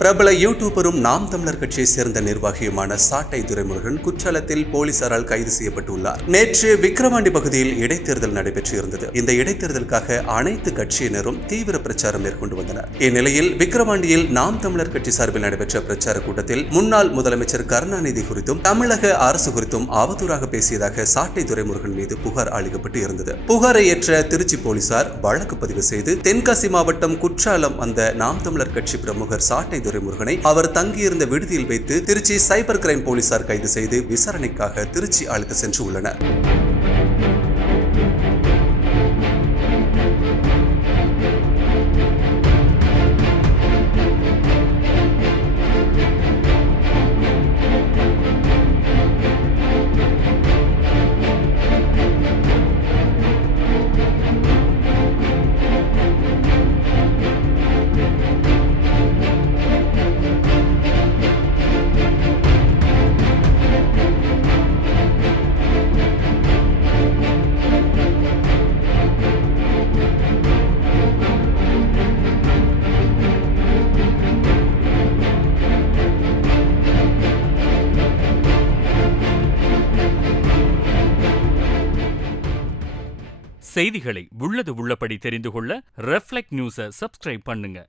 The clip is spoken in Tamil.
பிரபல யூடியூபரும் நாம் தமிழர் கட்சியை சேர்ந்த நிர்வாகியுமான சாட்டை துரைமுருகன் குற்றாலத்தில் போலீசாரால் கைது செய்யப்பட்டுள்ளார். நேற்று விக்கிரவாண்டி பகுதியில் இடைத்தேர்தல் நடைபெற்று இருந்தது. இந்த இடைத்தேர்தலுக்காக அனைத்து கட்சியினரும் தீவிர பிரச்சாரம் மேற்கொண்டு வந்தனர். இந்நிலையில் விக்கிரவாண்டியில் நாம் தமிழர் கட்சி சார்பில் நடைபெற்ற பிரச்சார கூட்டத்தில் முன்னாள் முதலமைச்சர் கருணாநிதி குறித்தும் தமிழக அரசு குறித்தும் அவதூறாக பேசியதாக சாட்டை துரைமுருகன் மீது புகார் அளிக்கப்பட்டு இருந்தது. புகாரை ஏற்ற திருச்சி போலீசார் வழக்கு பதிவு செய்து தென்காசி மாவட்டம் குற்றாலம் வந்த நாம் தமிழர் கட்சி பிரமுகர் சாட்டை துரைமுருகனை அவர் தங்கியிருந்த விடுதியில் வைத்து திருச்சி சைபர் கிரைம் போலீசார் கைது செய்து விசாரணைக்காக திருச்சி அழைத்து சென்று உள்ளனர். செய்திகளை உள்ளது உள்ளபடி தெரிந்து கொள்ள ரெஃப்ளெக்ட் நியூஸை சப்ஸ்கிரைப் பண்ணுங்க.